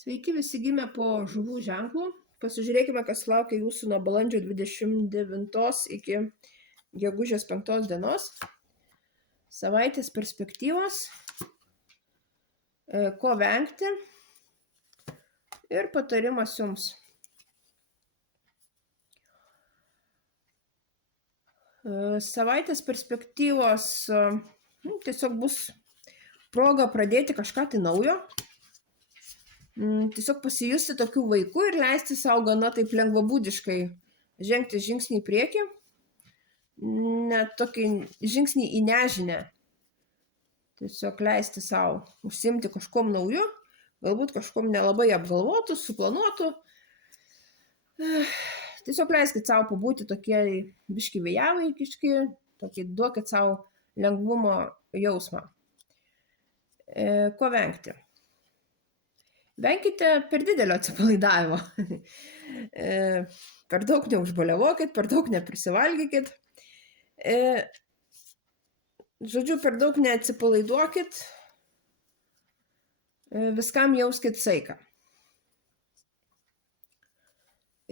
Sveiki visi gimę po žuvų ženklų. Pasižiūrėkime, kas laukia jūsų nuo balandžio 29 iki gegužės 5 dienos. Savaitės perspektyvos, ko vengti ir patarimas jums. Savaitės perspektyvos tiesiog bus proga pradėti kažką tai naujo. Tiesiog pasijusti tokiu vaiku ir leisti savo gana taip lengvabūdiškai žengti žingsnį į priekį, net tokį žingsnį į nežinę. Tiesiog leisti savo užsiimti kažkom nauju, galbūt kažkom nelabai apgalvotų, suplanuotų. Tiesiog leiskit savo pabūti tokie biški vėjavaikiški, tokį duokit savo lengvumo jausmą. Ko vengti? Venkite per didelio atsipalaidavimo. Per daug neužbaliavokit, per daug neprisivalgykit. Žodžiu, per daug neatsipalaiduokit. Viskam jauskit saiką.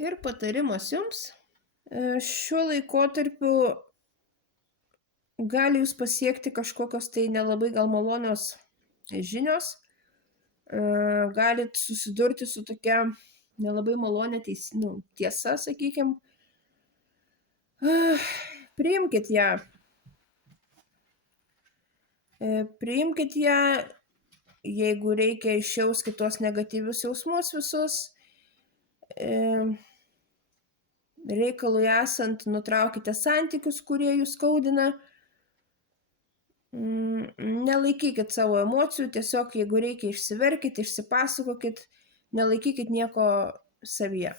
Ir patarimas jums. Šiuo laikotarpiu gali jūs pasiekti kažkokios tai nelabai gal malonios žinios. Galit susidurti su tokia nelabai malonė tiesa, sakykim. Priimkit ją. Priimkit ją, jeigu reikia išjauskit tuos negatyvius jausmus visus. Reikalui esant nutraukite santykius, kurie jūs skaudina. Nelaikykit savo emocijų, tiesiog jeigu reikia išsiverkit, išsipasakokit, nelaikykit nieko savyje.